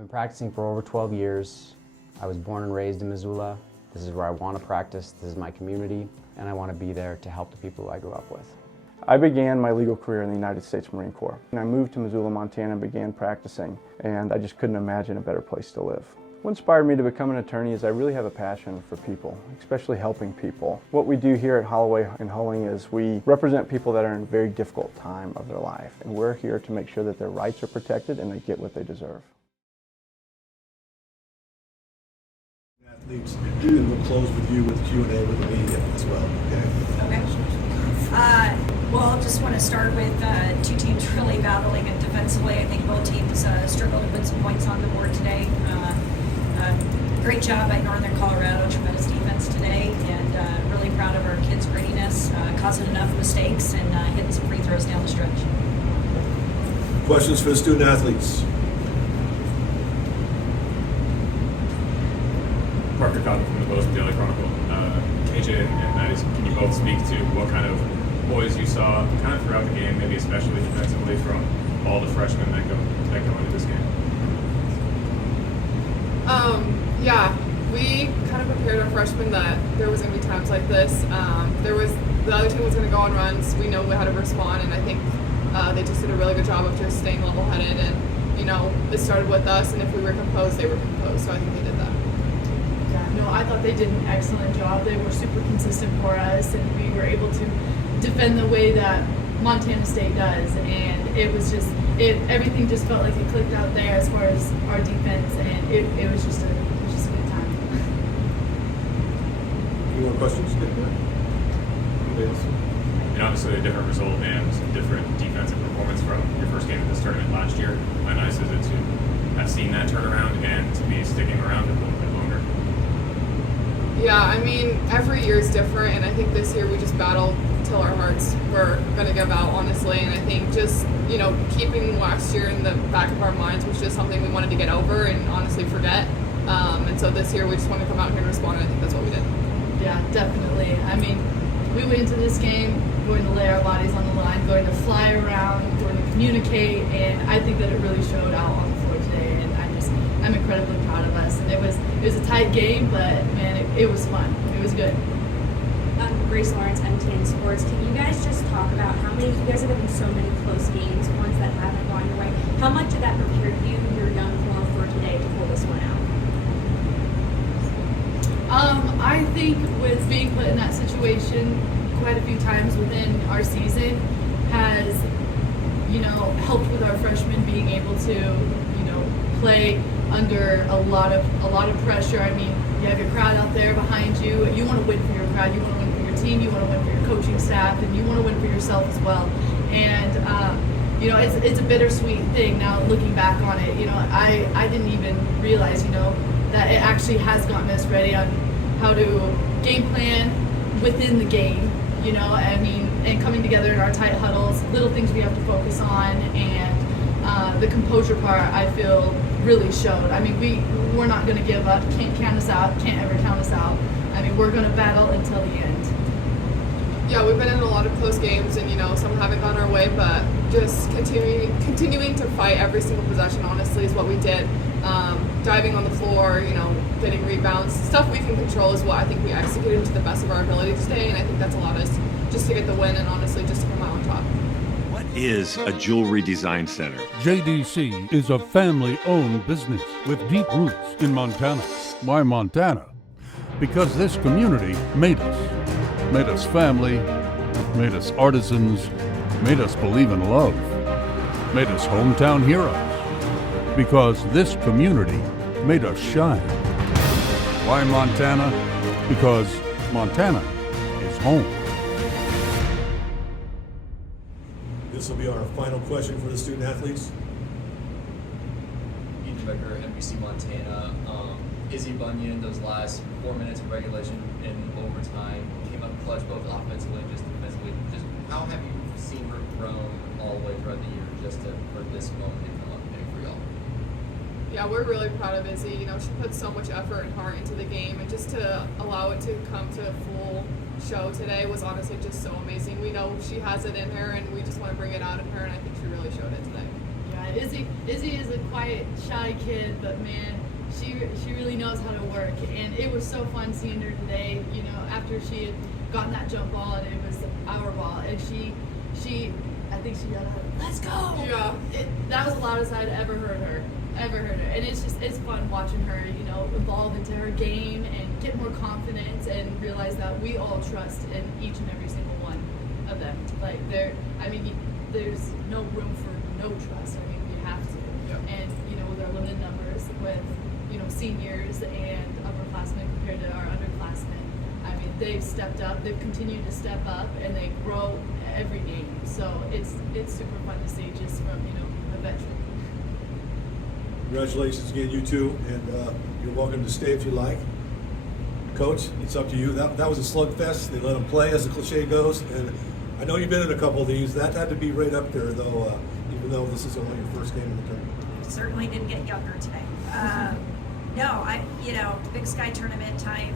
been practicing for over 12 years. I was born and raised in Missoula. This is where I want to practice, this is my community, and I want to be there to help the people who I grew up with. I began my legal career in the United States Marine Corps. And I moved to Missoula, Montana and began practicing, and I just couldn't imagine a better place to live. What inspired me to become an attorney is I really have a passion for people, especially helping people. What we do here at Holloway and Hulling is we represent people that are in a very difficult time of their life, and we're here to make sure that their rights are protected and they get what they deserve. Athletes, and we'll close with you with Q&A with the media as well, okay? Okay. Well, just want to start with two teams really battling it defensively. I think both teams struggled to put some points on the board today. Great job by Northern Colorado, tremendous defense today, and really proud of our kids' grittiness, causing enough mistakes and hitting some free throws down the stretch. Questions for the student athletes? Parker Cotton from the Boise Daily Chronicle. KJ and Maddie, can you both speak to what kind of boys you saw kind of throughout the game, maybe especially defensively from all the freshmen that go into this game? Yeah, we kind of prepared our freshmen that there was going to be times like this. The other team was going to go on runs. We know how to respond, and I think they just did a really good job of just staying level-headed. And it started with us, and if we were composed, they were composed. So I think they did that. Yeah, no, I thought they did an excellent job. They were super consistent for us, and we were able to defend the way that Montana State does. And it was just, everything just felt like it clicked out there as far as our defense, and it was just a good time. Any more questions? And obviously a different result and different defensive performance from your first game of this tournament last year. How nice is it to have seen that turnaround and to be sticking around a little bit longer? Yeah, I mean, every year is different, and I think this year we just battled till our hearts were going to give out, honestly. And I think just, keeping last year in the back of our minds was just something we wanted to get over and honestly forget. And so this year we just wanted to come out here and respond, and I think that's what we did. Yeah, definitely. I mean, we went into this game going to lay our bodies on the line, going to fly around, going to communicate, and I think that it really showed out on the floor today. And I'm incredibly proud of us. And it was a tight game, but man, it was fun. It was good. Grace Lawrence, MTN Sports. Can you guys just talk about how many, you guys have been in so many close games, ones that haven't gone your way. How much did that prepare you, your young core, for today to pull this one out? I think with being put in that situation quite a few times within our season has, helped with our freshmen being able to, play under a lot of pressure. I mean, you have your crowd out there behind you. You want to win for your crowd. You want to win for your team. You want to win for your coaching staff, and you want to win for yourself as well. And it's a bittersweet thing now looking back on it. I didn't even realize, that it actually has gotten us ready on how to game plan within the game. And coming together in our tight huddles, little things we have to focus on, and the composure part I feel really showed. I mean, we're not going to give up. Can't count us out. Can't ever count us out. I mean, we're going to battle until the end. Yeah, we've been in a lot of close games, and some haven't gone our way, but just continuing to fight every single possession, honestly, is what we did. Diving on the floor, getting rebounds, stuff we can control is what I think we executed to the best of our ability today, and I think that's allowed us just to get the win and honestly just to come out on top. What is a jewelry design center? JDC is a family-owned business with deep roots in Montana. Why Montana? Because this community made us family, made us artisans, made us believe in love, made us hometown heroes. Because this community made us shine. Why Montana? Because Montana is home. This will be our final question for the student athletes. Ethan Becker, NBC Montana. Izzy Bunyan, those last 4 minutes of regulation in overtime, came up clutch both offensively and just defensively. Just how have you seen her grown all the way throughout the year just for this moment to come up big for y'all? Yeah, we're really proud of Izzy. She put so much effort and heart into the game, and just to allow it to come to a full show today was honestly just so amazing. We know she has it in her, and we just want to bring it out in her, and I think she really showed it today. Yeah, Izzy is a quiet, shy kid, but man, she really knows how to work. And it was so fun seeing her today. You know, after she had gotten that jump ball and it was our ball, and she I think she yelled out, "Let's go!" Yeah. That was the loudest I'd ever heard her. And it's fun watching her, you know, evolve into her game and get more confidence and realize that we all trust in each and every single one of them. Like there's no room for no trust. I mean, you have to. Yeah. And, you know, with our limited numbers, with, you know, seniors and upperclassmen compared to our underclassmen, I mean, they've stepped up, they've continued to step up, and they grow every game. So it's super fun to see just from, you know, a veteran. Congratulations again, you two, and you're welcome to stay if you like. Coach, it's up to you. That was a slugfest. They let them play, as the cliche goes, and I know you've been in a couple of these. That had to be right up there, though, even though this is only your first game in the tournament. Certainly didn't get younger today. The Big Sky tournament time,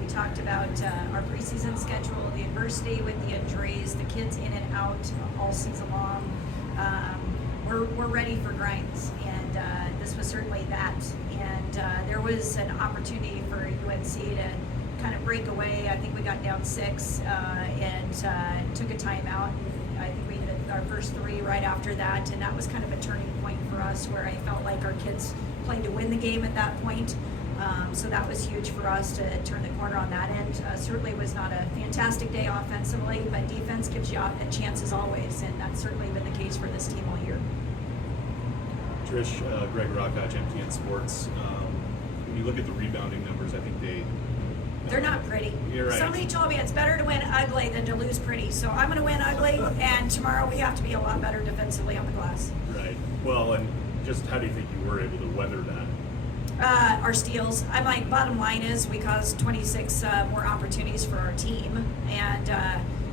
we talked about our preseason schedule, the adversity with the injuries, the kids in and out all season long. We're ready for grinds, and this was certainly that. And there was an opportunity for UNC to kind of break away. I think we got down 6 and took a timeout. I think we hit our first 3 right after that, and that was kind of a turning point for us where I felt like our kids played to win the game at that point. So that was huge for us to turn the corner on that end. Certainly was not a fantastic day offensively, but defense gives you a chance as always, and that's certainly been the case for this team all year. Trish, Greg Rockach, MTN Sports. When you look at the rebounding numbers, I think they're not pretty. You're right. Somebody told me it's better to win ugly than to lose pretty, so I'm going to win ugly, and tomorrow we have to be a lot better defensively on the glass. Right. Well, and just how do you think you were able to weather that? Our steals. I'm like, bottom line is we caused 26 more opportunities for our team, and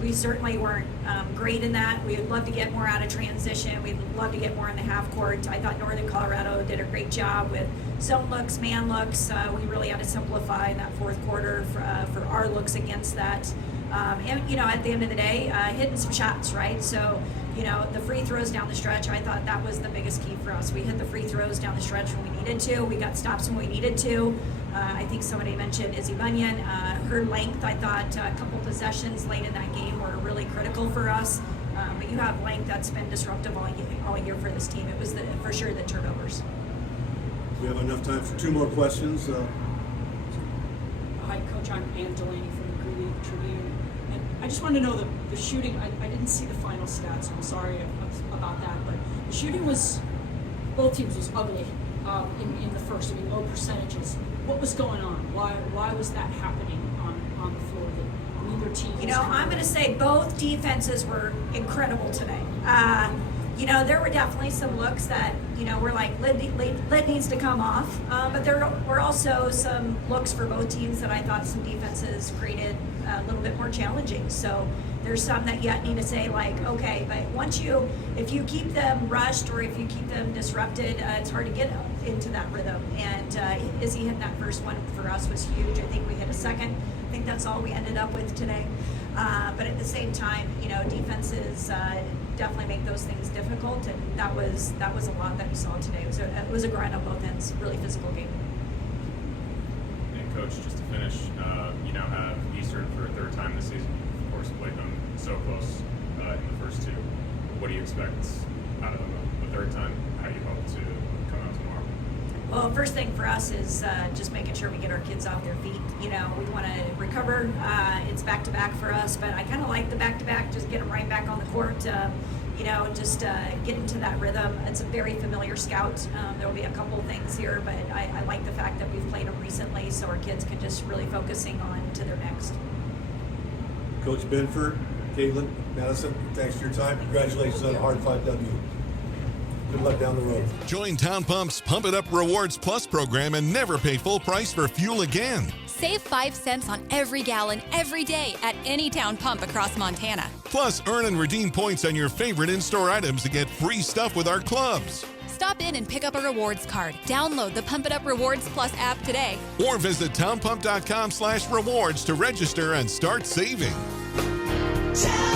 we certainly weren't great in that. We would love to get more out of transition. We'd love to get more in the half court. I thought Northern Colorado did a great job with zone looks, man looks. We really had to simplify in that fourth quarter for our looks against that. And, you know, at the end of the day, hitting some shots, right? So, you know, the free throws down the stretch, I thought that was the biggest key for us. We hit the free throws down the stretch when we needed to. We got stops when we needed to. I think somebody mentioned Izzy Bunyan. Her length, I thought a couple possessions late in that game were really critical for us. But you have length that's been disruptive all year for this team. It was for sure the turnovers. We have enough time for 2 more questions. Hi, Coach. I'm Ann Delaney from the Greeley Tribune. And I just wanted to know the shooting. I didn't see the final stats, so I'm sorry about that. But the shooting was, both teams was ugly in the first. I mean, low percentages. What was going on? Why was that happening on the floor? That neither team. You know, I'm going to say both defenses were incredible today. You know, there were definitely some looks that, you know, were like, lid needs to come off. But there were also some looks for both teams that I thought some defenses created a little bit more challenging. So there's some that yet need to say, like, okay, but if you keep them rushed or if you keep them disrupted, it's hard to get into that rhythm. And Izzy hitting that first one for us was huge. I think we hit a second. I think that's all we ended up with today. But at the same time, you know, defenses definitely make those things difficult, and that was a lot that we saw today. It was a grind on both ends, really physical game. And Coach, just to finish, you now have Eastern for a 3rd time this season. Of course, played them so close in the first 2. What do you expect out of them the 3rd time? How do you hope to come out tomorrow? Well, first thing for us is just making sure we get our kids off their feet. You know, we want to recover. It's back-to-back for us, but I kind of like the back-to-back, just get them right back on the court. You know, just get into that rhythm. It's a very familiar scout. There will be a couple things here, but I like the fact that we've played them recently, so our kids can just really focusing on to their next. Coach Binford, Katelyn, Madison, thanks for your time. Congratulations on a hard 5W. Good luck down the road. Join Town Pump's Pump It Up Rewards Plus program and never pay full price for fuel again. Save 5 cents on every gallon every day at any Town Pump across Montana. Plus, earn and redeem points on your favorite in-store items to get free stuff with our clubs. Stop in and pick up a rewards card. Download the Pump It Up Rewards Plus app today. Or visit townpump.com/rewards to register and start saving. Town